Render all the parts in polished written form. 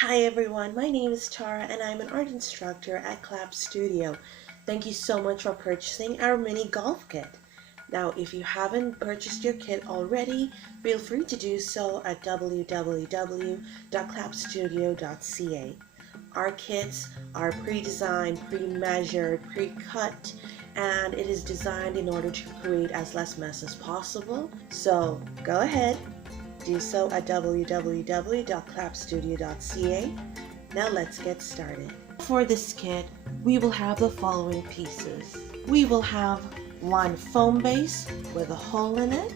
Hi everyone, my name is Tara and I'm an art instructor at Clap Studio. Thank you so much for purchasing our mini golf kit. Now if you haven't purchased your kit already, feel free to do so at www.clapstudio.ca. Our kits are pre-designed, pre-measured, pre-cut, and it is designed in order to create as less mess as possible. So go ahead, do so at www.clapstudio.ca. Now let's get started. For this kit, we will have the following pieces. We will have one foam base with a hole in it.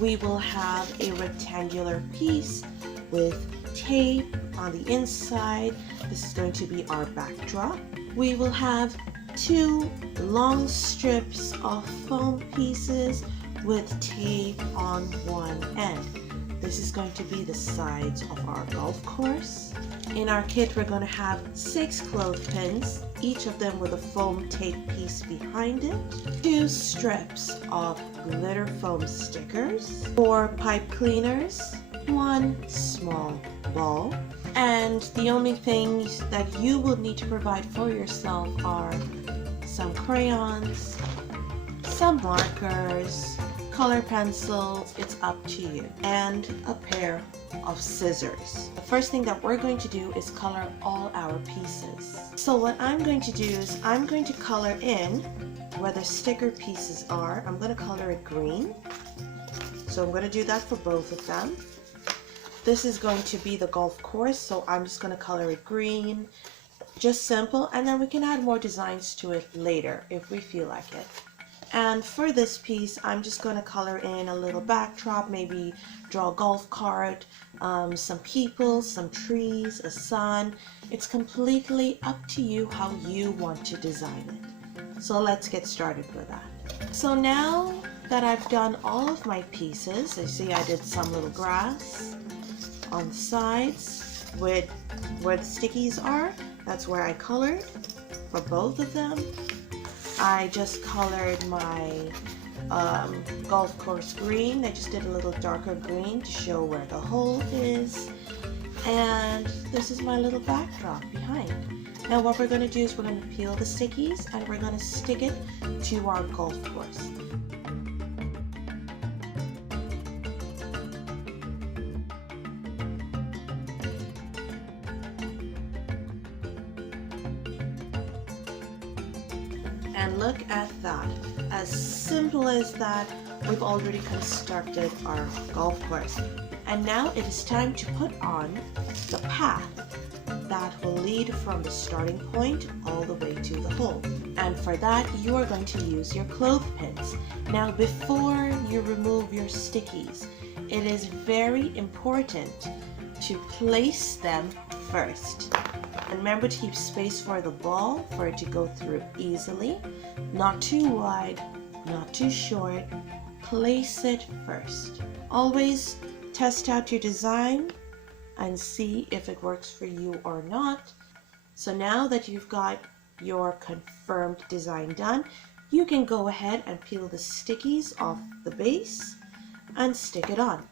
We will have a rectangular piece with tape on the inside. This is going to be our backdrop. We will have two long strips of foam pieces with tape on one end. This is going to be the sides of our golf course. In our kit, we're going to have 6 clothespins, each of them with a foam tape piece behind it, 2 strips of glitter foam stickers, 4 pipe cleaners, 1 small ball, and the only things that you will need to provide for yourself are some crayons, some markers, color pencils, it's up to you, and a pair of scissors. The first thing that we're going to do is color all our pieces. So what I'm going to do is I'm going to color in where the sticker pieces are. I'm going to color it green. So I'm going to do that for both of them. This is going to be the golf course, so I'm just going to color it green. Just simple, and then we can add more designs to it later if we feel like it. And for this piece, I'm just going to color in a little backdrop, maybe draw a golf cart, some people, some trees, a sun. It's completely up to you how you want to design it. So let's get started with that. So now that I've done all of my pieces, you see I did some little grass on the sides with where the stickies are. That's where I colored for both of them. I just colored my golf course green. I just did a little darker green to show where the hole is. And this is my little backdrop behind. Now what we're going to do is we're going to peel the stickies and we're going to stick it to our golf course. And look at that. As simple as that, we've already constructed our golf course. And now it is time to put on the path that will lead from the starting point all the way to the hole. And for that, you are going to use your clothespins. Now before you remove your stickies, it is very important to place them first. And remember to keep space for the ball for it to go through easily. Not too wide, not too short. Place it first. Always test out your design and see if it works for you or not. So now that you've got your confirmed design done, you can go ahead and peel the stickies off the base and stick it on.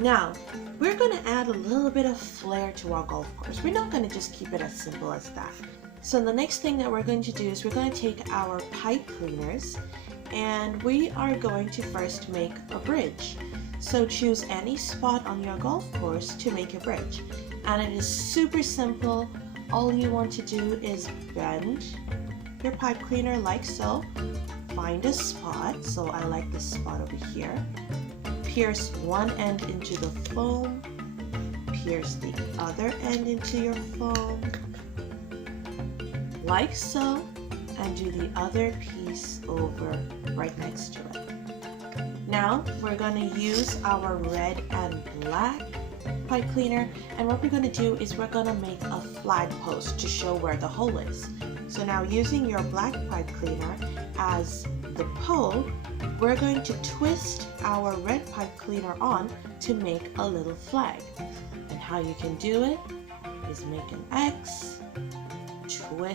Now, we're going to add a little bit of flair to our golf course. We're not going to just keep it as simple as that. So the next thing that we're going to do is we're going to take our pipe cleaners and we are going to first make a bridge. So choose any spot on your golf course to make a bridge. And it is super simple. All you want to do is bend your pipe cleaner like so. Find a spot. So I like this spot over here. Pierce one end into the foam, pierce the other end into your foam, like so, and do the other piece over right next to it. Now we're going to use our red and black pipe cleaner, and what we're going to do is we're going to make a flag post to show where the hole is. So now using your black pipe cleaner as the pole, we're going to twist our red pipe cleaner on to make a little flag. And how you can do it is make an X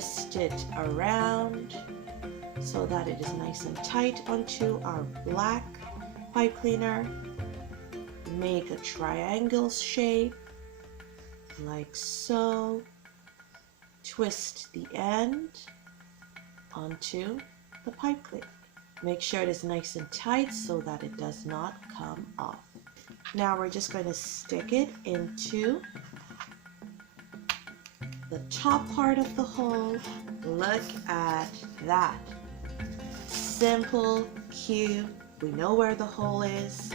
twist it around so that it is nice and tight onto our black pipe cleaner. Make a triangle shape like so. Twist the end onto the pipe cleaner. Make sure it is nice and tight so that it does not come off. Now we're just going to stick it into the top part of the hole. Look at that. Simple, cute. We know where the hole is.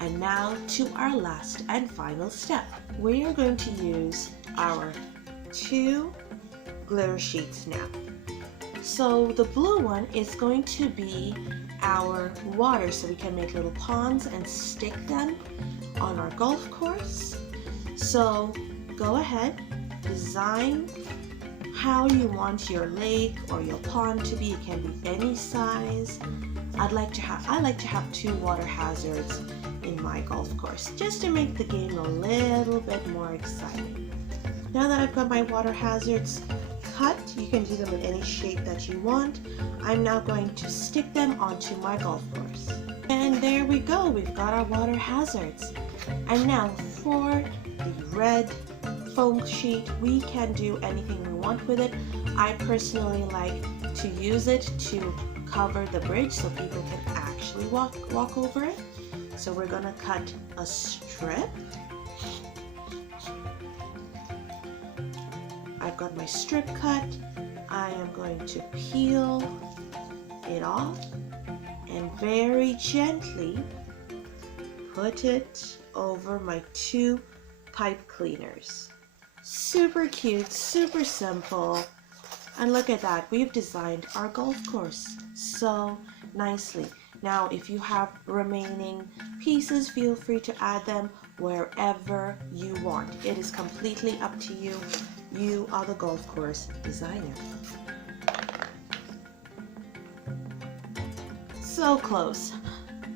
And now to our last and final step. We are going to use our 2 glitter sheets now. So the blue one is going to be our water, so we can make little ponds and stick them on our golf course. So go ahead, design how you want your lake or your pond to be. It can be any size. I like to have 2 water hazards in my golf course, just to make the game a little bit more exciting. Now that I've got my water hazards cut, you can do them in any shape that you want. I'm now going to stick them onto my golf course. And there we go, we've got our water hazards. And now for the red foam sheet, we can do anything we want with it. I personally like to use it to cover the bridge so people can actually walk over it. So we're gonna cut a strip. I've got my strip cut. I am going to peel it off and very gently put it over my 2 pipe cleaners. Super cute, super simple. And look at that, we've designed our golf course so nicely. Now, if you have remaining pieces, feel free to add them wherever you want. It is completely up to you. You are the golf course designer. So close.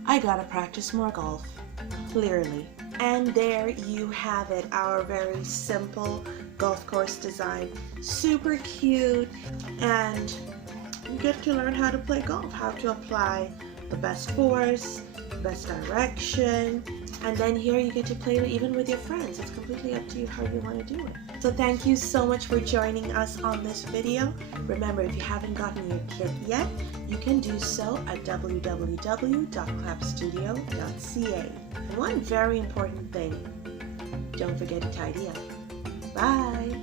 I gotta practice more golf, clearly. And there you have it, our very simple golf course design. Super cute, and you get to learn how to play golf, how to apply the best force, best direction, and then here you get to play it even with your friends. It's completely up to you how you want to do it. So thank you so much for joining us on this video. Remember, if you haven't gotten your kit yet, you can do so at www.clapstudio.ca. And one very important thing, don't forget to tidy up. Bye!